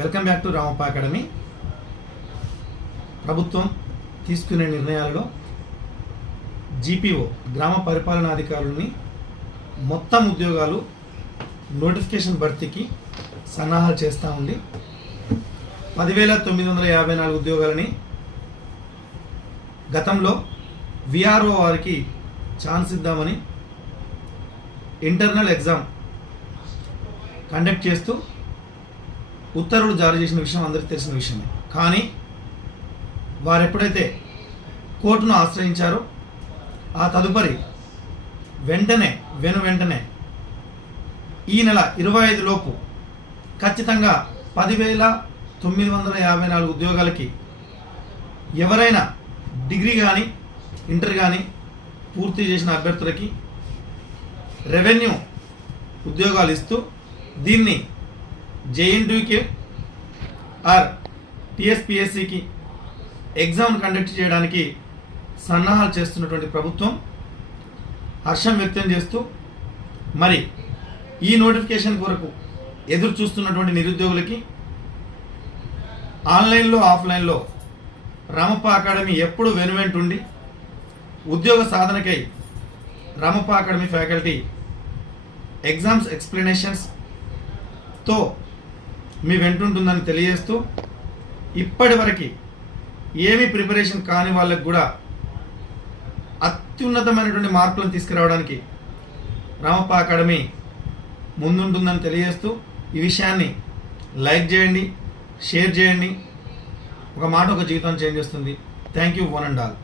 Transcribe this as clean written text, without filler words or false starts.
Welcome back to Ramappa academy. ప్రభుత్వం తీసుకునే నిర్ణయాలలో GPO గ్రామ పరిపాలనాధికారులని మొత్తం ఉద్యోగాలు నోటిఫికేషన్ భర్తీకి సన్నాహాలు చేస్తూ ఉంది. 10,954 ఉద్యోగాలని గతంలో విఆర్ఓ వారికి ఛాన్స్ ఇద్దామని ఇంటర్నల్ ఎగ్జామ్ కండక్ట్ చేస్తూ ఉత్తర్వులు జారీ చేసిన విషయం అందరికీ తెలిసిన విషయమే. కానీ వారు ఎప్పుడైతే కోర్టును ఆశ్రయించారో ఆ తదుపరి వెంటనే ఈ నెల 25 లోపు ఖచ్చితంగా 10,954 ఉద్యోగాలకి ఎవరైనా డిగ్రీ కానీ ఇంటర్ కానీ పూర్తి చేసిన అభ్యర్థులకి రెవెన్యూ ఉద్యోగాలు ఇస్తూ దీన్ని జేఎన్టీయూకి ఆర్ టీఎస్పీఎస్సికి ఎగ్జామ్ కండక్ట్ చేయడానికి సన్నాహాలు చేస్తున్నటువంటి ప్రభుత్వం హర్షం వ్యక్తం చేస్తూ మరి ఈ నోటిఫికేషన్ కొరకు ఎదురు చూస్తున్నటువంటి నిరుద్యోగులకి ఆన్లైన్లో ఆఫ్లైన్లో రామప్ప అకాడమీ ఎప్పుడు వెనువెంటుండి ఉద్యోగ సాధనకై రామప్ప అకాడమీ ఫ్యాకల్టీ ఎగ్జామ్స్ ఎక్స్ప్లెనేషన్స్తో మీ వెంటుంటుందని తెలియజేస్తూ ఇప్పటివరకు ఏమీ ప్రిపరేషన్ కాని వాళ్ళకు కూడా అత్యున్నతమైనటువంటి మార్కులను తీసుకురావడానికి రామప్ప అకాడమీ ముందుంటుందని తెలియజేస్తూ ఈ విషయాన్ని లైక్ చేయండి, షేర్ చేయండి. ఒక మాట ఒక జీవితాన్ని చేంజ్ చేస్తుంది. Thank you one and all.